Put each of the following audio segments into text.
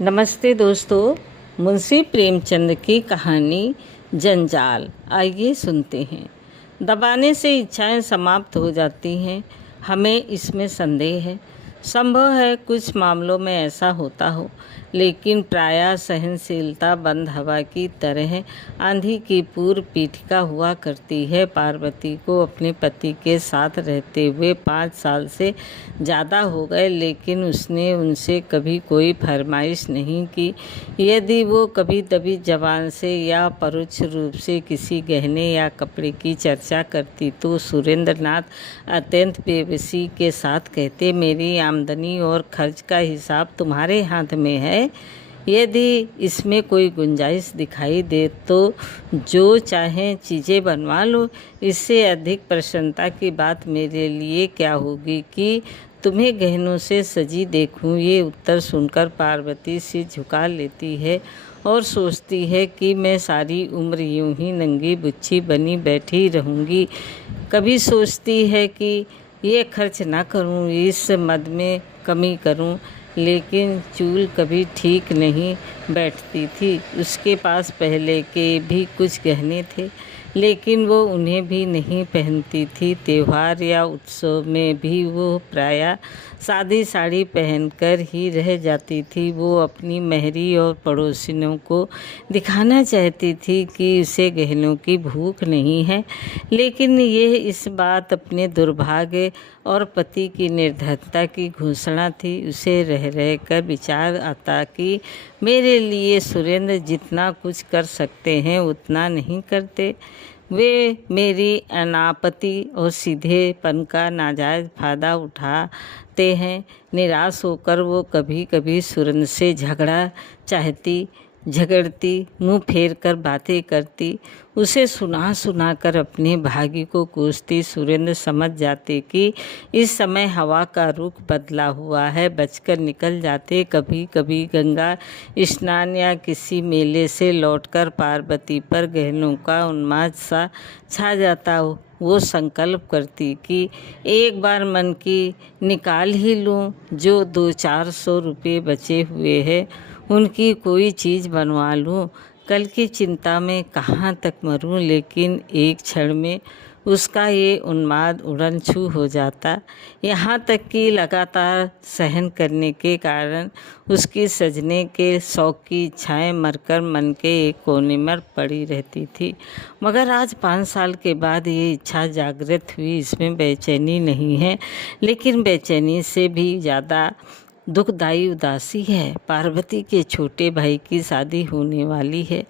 नमस्ते दोस्तों। मुंशी प्रेमचंद की कहानी जंजाल आइए सुनते हैं। दबाने से इच्छाएं समाप्त हो जाती हैं, हमें इसमें संदेह है। संभव है कुछ मामलों में ऐसा होता हो, लेकिन प्रायः सहनशीलता बंद हवा की तरह आंधी की पूर्व पीठिका हुआ करती है। पार्वती को अपने पति के साथ रहते हुए 5 साल से ज़्यादा हो गए, लेकिन उसने उनसे कभी कोई फरमाइश नहीं की। यदि वो कभी दबी जबान से या परोक्ष रूप से किसी गहने या कपड़े की चर्चा करती तो सुरेंद्र नाथ अत्यंत बेबसी के साथ कहते, मेरी आमदनी और खर्च का हिसाब तुम्हारे हाथ में है। यदि इसमें कोई गुंजाइश दिखाई दे तो जो चाहें चीज़ें बनवा लो। इससे अधिक प्रसन्नता की बात मेरे लिए क्या होगी कि तुम्हें गहनों से सजी देखूं। ये उत्तर सुनकर पार्वती सिर झुका लेती है और सोचती है कि मैं सारी उम्र यूं ही नंगी बुच्ची बनी बैठी रहूंगी। कभी सोचती है कि ये खर्च ना करूं, इस मद में कमी करूं, लेकिन चूल कभी ठीक नहीं बैठती थी। उसके पास पहले के भी कुछ गहने थे, लेकिन वो उन्हें भी नहीं पहनती थी। त्योहार या उत्सव में भी वो प्रायः सादी साड़ी पहनकर ही रह जाती थी। वो अपनी महरी और पड़ोसिनों को दिखाना चाहती थी कि उसे गहनों की भूख नहीं है, लेकिन ये इस बात अपने दुर्भाग्य और पति की निर्धनता की घोषणा थी। उसे रह रह कर विचार आता कि मेरे लिए सुरेंद्र जितना कुछ कर सकते हैं उतना नहीं करते। वे मेरी अनापत्ति और सीधेपन का नाजायज़ फ़ायदा उठाते हैं। निराश होकर वो कभी कभी सुरेंद्र से झगड़ती, मुंह फेर कर बातें करती, उसे सुना सुना कर अपने भाग्य को कोसती। सुरेंद्र समझ जाते कि इस समय हवा का रुख बदला हुआ है, बचकर निकल जाते। कभी कभी गंगा स्नान या किसी मेले से लौटकर पार्वती पर गहनों का उन्माद सा छा जाता। वो संकल्प करती कि एक बार मन की निकाल ही लूँ। जो 200-400 रुपये बचे हुए हैं उनकी कोई चीज़ बनवा लूँ। कल की चिंता में कहाँ तक मरूं। लेकिन एक क्षण में उसका ये उन्माद उड़न छू हो जाता, यहाँ तक कि लगातार सहन करने के कारण उसकी सजने के शौक की इच्छाएं मरकर मन के एक कोने में पड़ी रहती थी। मगर आज 5 साल के बाद ये इच्छा जागृत हुई। इसमें बेचैनी नहीं है, लेकिन बेचैनी से भी ज़्यादा दुखदायी उदासी है। पार्वती के छोटे भाई की शादी होने वाली है।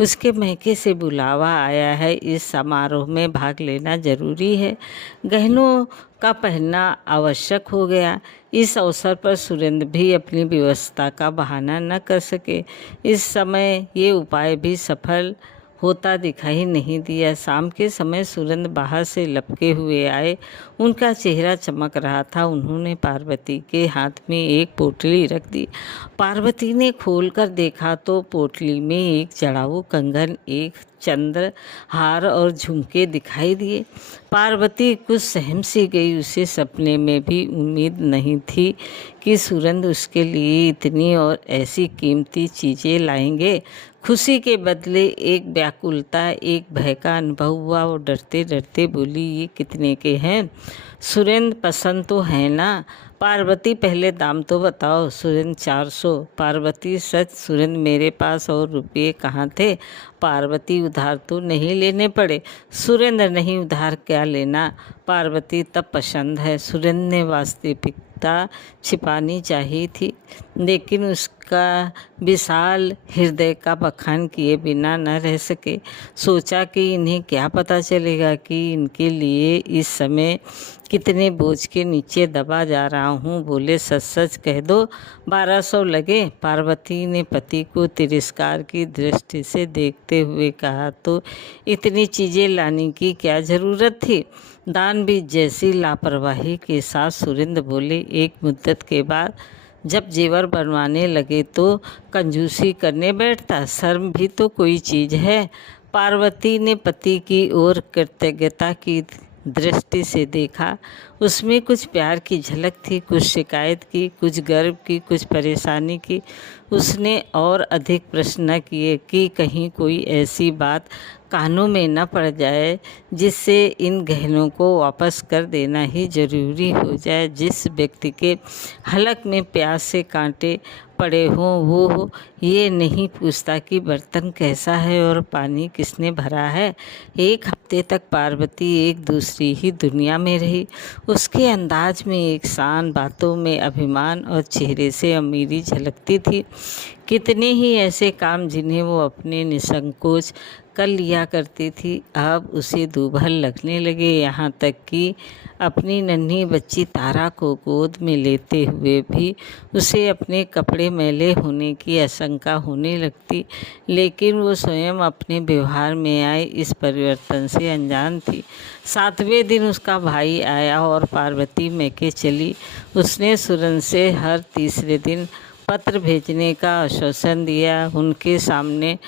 उसके मैके से बुलावा आया है। इस समारोह में भाग लेना जरूरी है। गहनों का पहनना आवश्यक हो गया। इस अवसर पर सुरेंद्र भी अपनी व्यवस्था का बहाना न कर सके। इस समय ये उपाय भी सफल होता दिखाई नहीं दिया। शाम के समय सुरेंद्र बाहर से लपके हुए आए। उनका चेहरा चमक रहा था। उन्होंने पार्वती के हाथ में एक पोटली रख दी। पार्वती ने खोलकर देखा तो पोटली में एक जड़ाऊ कंगन, एक चंद्र हार और झुमके दिखाई दिए। पार्वती कुछ सहम सी गई। उसे सपने में भी उम्मीद नहीं थी कि सुरेंद्र उसके लिए इतनी और ऐसी कीमती चीज़ें लाएंगे। खुशी के बदले एक व्याकुलता, एक भय का अनुभव हुआ। वो डरते डरते बोली, ये कितने के हैं? सुरेंद्र, पसंद तो है ना? पार्वती, पहले दाम तो बताओ। सुरेंद्र, 400। पार्वती, सच? सुरेंद्र, मेरे पास और रुपये कहाँ थे? पार्वती, उधार तो नहीं लेने पड़े? सुरेंद्र, नहीं, उधार क्या लेना। पार्वती, तब पसंद है। सुरेंद्र ने वास्तविकता छिपानी चाहिए थी, लेकिन उसका विशाल हृदय का बखान किए बिना न रह सके। सोचा कि इन्हें क्या पता चलेगा कि इनके लिए इस समय कितने बोझ के नीचे दबा जा रहा हूँ। बोले, सच सच कह दो, 1200 लगे? पार्वती ने पति को तिरस्कार की दृष्टि से देखते हुए कहा, तो इतनी चीज़ें लाने की क्या ज़रूरत थी? दानवीर जैसी लापरवाही के साथ सुरेंद्र बोले, एक मुद्दत के बाद जब जेवर बनवाने लगे तो कंजूसी करने बैठता। शर्म भी तो कोई चीज़ है। पार्वती ने पति की ओर कृतज्ञता की दृष्टि से देखा। उसमें कुछ प्यार की झलक थी, कुछ शिकायत की, कुछ गर्व की, कुछ परेशानी की। उसने और अधिक प्रश्न न किए कि कहीं कोई ऐसी बात कानों में न पड़ जाए जिससे इन गहनों को वापस कर देना ही ज़रूरी हो जाए। जिस व्यक्ति के हलक में प्यास से कांटे पड़े हों वो ये नहीं पूछता कि बर्तन कैसा है और पानी किसने भरा है। एक हफ्ते तक पार्वती एक दूसरी ही दुनिया में रही। उसके अंदाज में एक शान, बातों में अभिमान और चेहरे से अमीरी झलकती थी। कितने ही ऐसे काम जिन्हें वो अपने निसंकोच कर लिया करती थी अब उसे दूभर लगने लगे। यहाँ तक कि अपनी नन्ही बच्ची तारा को गोद में लेते हुए भी उसे अपने कपड़े मैले होने की आशंका होने लगती। लेकिन वो स्वयं अपने व्यवहार में आए इस परिवर्तन से अनजान थी। 7वें दिन उसका भाई आया और पार्वती मैके चली। उसने सुरन से हर तीसरे दिन पत्र भेजने का आश्वासन दिया। उनके सामने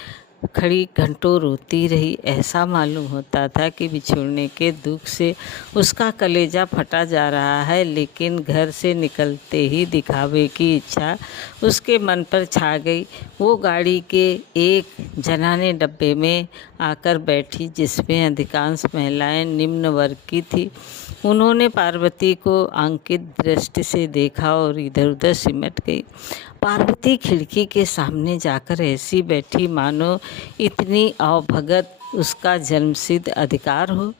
खड़ी घंटों रोती रही। ऐसा मालूम होता था कि बिछुड़ने के दुख से उसका कलेजा फटा जा रहा है, लेकिन घर से निकलते ही दिखावे की इच्छा उसके मन पर छा गई। वो गाड़ी के एक जनाने डब्बे में आकर बैठी जिसमें अधिकांश महिलाएं निम्न वर्ग की थी। उन्होंने पार्वती को आंकित दृष्टि से देखा और इधर उधर सिमट गई। पार्वती खिड़की के सामने जाकर ऐसी बैठी मानो इतनी अवभगत उसका जन्मसिद्ध अधिकार हो।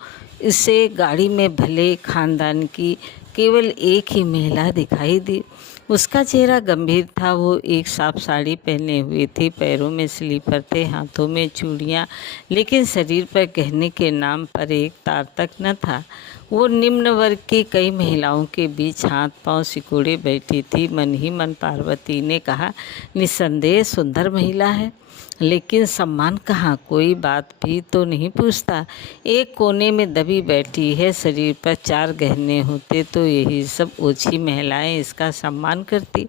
इसे गाड़ी में भले खानदान की केवल एक ही महिला दिखाई दी। उसका चेहरा गंभीर था। वो एक साफ साड़ी पहने हुए थी, पैरों में स्लीपर थे, हाथों में चूड़ियाँ, लेकिन शरीर पर गहने के नाम पर एक तार तक न था। वो निम्न वर्ग की कई महिलाओं के बीच हाथ पांव सिकोड़े बैठी थी। मन ही मन पार्वती ने कहा, निस्संदेह सुंदर महिला है, लेकिन सम्मान कहाँ, कोई बात भी तो नहीं पूछता। एक कोने में दबी बैठी है, शरीर पर 4 गहने होते तो यही सब ओछी महिलाएं इसका सम्मान करती।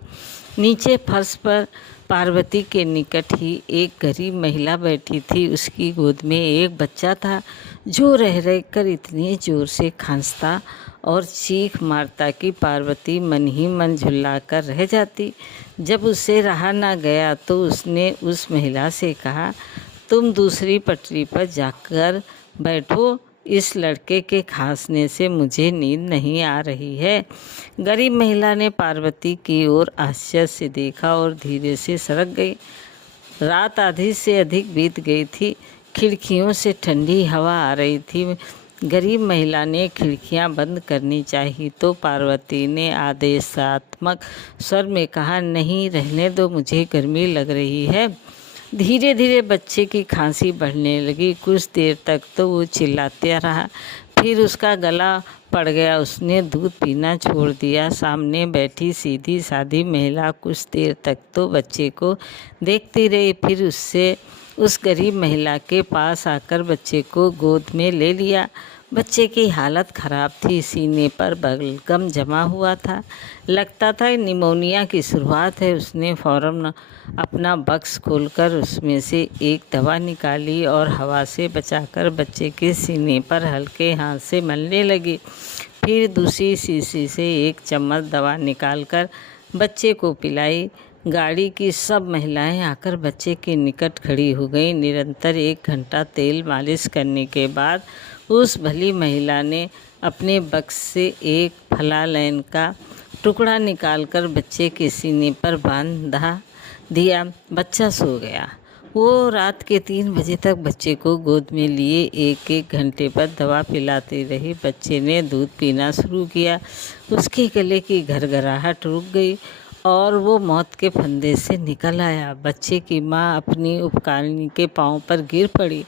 नीचे फर्श पर पार्वती के निकट ही एक गरीब महिला बैठी थी। उसकी गोद में एक बच्चा था जो रह रह कर इतने जोर से खांसता और चीख मारता कि पार्वती मन ही मन झुल्ला कर रह जाती। जब उससे रहा ना गया तो उसने उस महिला से कहा, तुम दूसरी पटरी पर जाकर बैठो, इस लड़के के खांसने से मुझे नींद नहीं आ रही है। गरीब महिला ने पार्वती की ओर आश्चर्य से देखा और धीरे से सरक गई। रात आधी से अधिक बीत गई थी। खिड़कियों से ठंडी हवा आ रही थी। गरीब महिला ने खिड़कियां बंद करनी चाहिए तो पार्वती ने आदेशात्मक स्वर में कहा, नहीं, रहने दो, मुझे गर्मी लग रही है। धीरे धीरे बच्चे की खांसी बढ़ने लगी। कुछ देर तक तो वो चिल्लाता रहा, फिर उसका गला पड़ गया। उसने दूध पीना छोड़ दिया। सामने बैठी सीधी सादी महिला कुछ देर तक तो बच्चे को देखती रही, फिर उससे उस गरीब महिला के पास आकर बच्चे को गोद में ले लिया। बच्चे की हालत ख़राब थी, सीने पर बलगम जमा हुआ था, लगता था निमोनिया की शुरुआत है। उसने फौरन अपना बक्स खोलकर उसमें से एक दवा निकाली और हवा से बचाकर बच्चे के सीने पर हल्के हाथ से मलने लगी। फिर दूसरी शीशी से एक चम्मच दवा निकालकर बच्चे को पिलाई। गाड़ी की सब महिलाएं आकर बच्चे के निकट खड़ी हो गईं। निरंतर 1 घंटा तेल मालिश करने के बाद उस भली महिला ने अपने बक्स से एक फलालैन का टुकड़ा निकालकर बच्चे के सीने पर बांधा दिया। बच्चा सो गया। वो रात के 3 बजे तक बच्चे को गोद में लिए 1-1 घंटे पर दवा पिलाती रही। बच्चे ने दूध पीना शुरू किया। उसके गले की घरघराहट रुक गई और वो मौत के फंदे से निकल आया। बच्चे की माँ अपनी उपकारिणी के पांव पर गिर पड़ी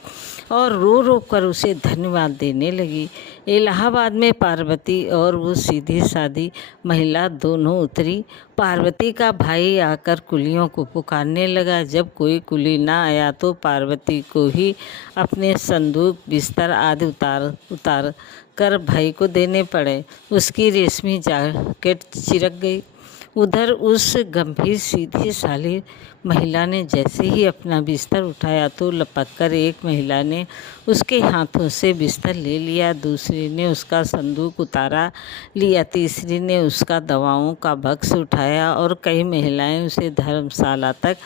और रो रो कर उसे धन्यवाद देने लगी। इलाहाबाद में पार्वती और वो सीधी सादी महिला दोनों उतरी। पार्वती का भाई आकर कुलियों को पुकारने लगा। जब कोई कुली ना आया तो पार्वती को ही अपने संदूक, बिस्तर आदि उतार कर भाई को देने पड़े। उसकी रेशमी जैकेट चिरक गई। उधर उस गंभीर सीधी साली महिला ने जैसे ही अपना बिस्तर उठाया तो लपक कर एक महिला ने उसके हाथों से बिस्तर ले लिया, दूसरी ने उसका संदूक उतारा लिया, तीसरी ने उसका दवाओं का बक्स उठाया और कई महिलाएं उसे धर्मशाला तक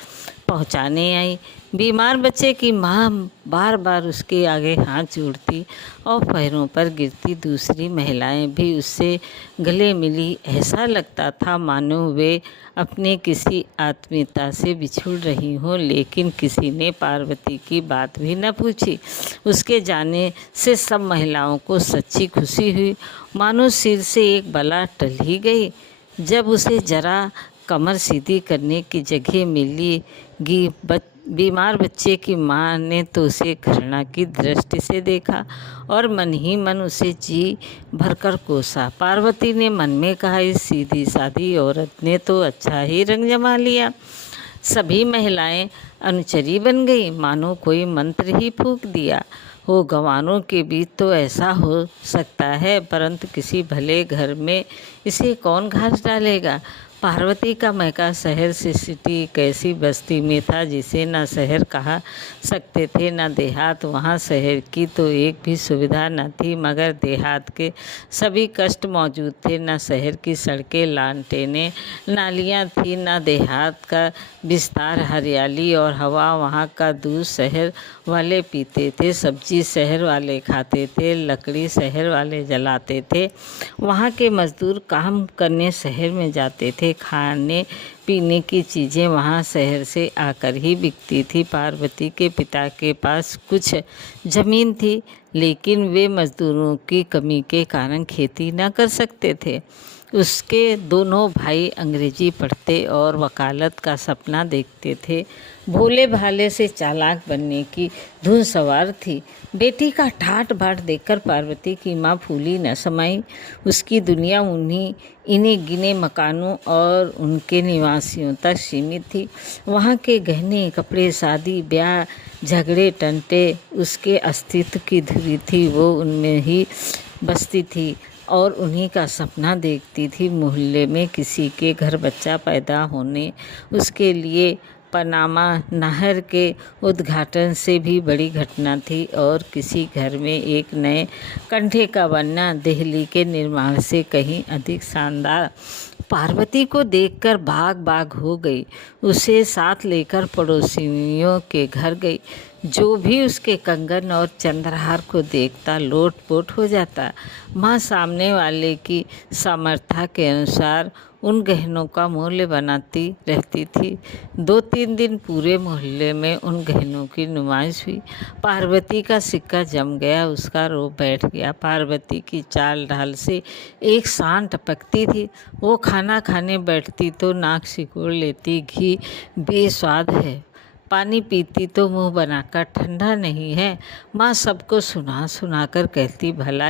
पहुंचाने आई। बीमार बच्चे की माँ बार बार उसके आगे हाथ जोड़ती और पैरों पर गिरती। दूसरी महिलाएं भी उससे गले मिली। ऐसा लगता था मानो वे अपने किसी आत्मीयता से बिछुड़ रही हों, लेकिन किसी ने पार्वती की बात भी न पूछी। उसके जाने से सब महिलाओं को सच्ची खुशी हुई, मानो सिर से एक बला टल ही गई। जब उसे जरा कमर सीधी करने की जगह मिलेगी, बीमार बच्चे की माँ ने तो उसे घृणा की दृष्टि से देखा और मन ही मन उसे जी भरकर कोसा। पार्वती ने मन में कहा, इस सीधी सादी औरत ने तो अच्छा ही रंग जमा लिया। सभी महिलाएं अनुचरी बन गई, मानो कोई मंत्र ही फूंक दिया हो। गंवारों के बीच तो ऐसा हो सकता है, परंतु किसी भले घर में इसे कौन घास डालेगा। पार्वती का मैका शहर से सिटी एक ऐसी बस्ती में था जिसे न शहर कहा सकते थे न देहात। वहाँ शहर की तो एक भी सुविधा न थी, मगर देहात के सभी कष्ट मौजूद थे। न शहर की सड़कें लालटेनें नालियाँ थी, न देहात का विस्तार हरियाली और हवा। वहाँ का दूध शहर वाले पीते थे, सब्जी शहर वाले खाते थे, लकड़ी शहर वाले जलाते थे। वहाँ के मजदूर काम करने शहर में जाते थे, खाने पीने की चीज़ें वहाँ शहर से आकर ही बिकती थी। पार्वती के पिता के पास कुछ ज़मीन थी, लेकिन वे मजदूरों की कमी के कारण खेती न कर सकते थे। उसके दोनों भाई अंग्रेजी पढ़ते और वकालत का सपना देखते थे। भोले भाले से चालाक बनने की धुन सवार थी। बेटी का ठाट बाट देखकर पार्वती की माँ फूली न समाई। उसकी दुनिया इन्हीं गिने मकानों और उनके निवासियों तक सीमित थी। वहाँ के गहने कपड़े, शादी ब्याह, झगड़े टंटे उसके अस्तित्व की धुरी थी। वो उनमें ही बसती थी और उन्हीं का सपना देखती थी। मोहल्ले में किसी के घर बच्चा पैदा होने उसके लिए पनामा नहर के उद्घाटन से भी बड़ी घटना थी, और किसी घर में एक नए कंठे का बनना दिल्ली के निर्माण से कहीं अधिक शानदार। पार्वती को देखकर भाग भाग हो गई। उसे साथ लेकर पड़ोसियों के घर गई। जो भी उसके कंगन और चंद्रहार को देखता लोटपोट हो जाता। माँ सामने वाले की सामर्थ्य के अनुसार उन गहनों का मूल्य बनाती रहती थी। 2-3 दिन पूरे मोहल्ले में उन गहनों की नुमाइश हुई। पार्वती का सिक्का जम गया, उसका रोब बैठ गया। पार्वती की चाल ढाल से एक शान टपकती थी। वो खाना खाने बैठती तो नाक सिकोड़ लेती, घी बेस्वाद है, पानी पीती तो मुंह बनाकर ठंडा नहीं है। माँ सबको सुना सुना कर कहती, भला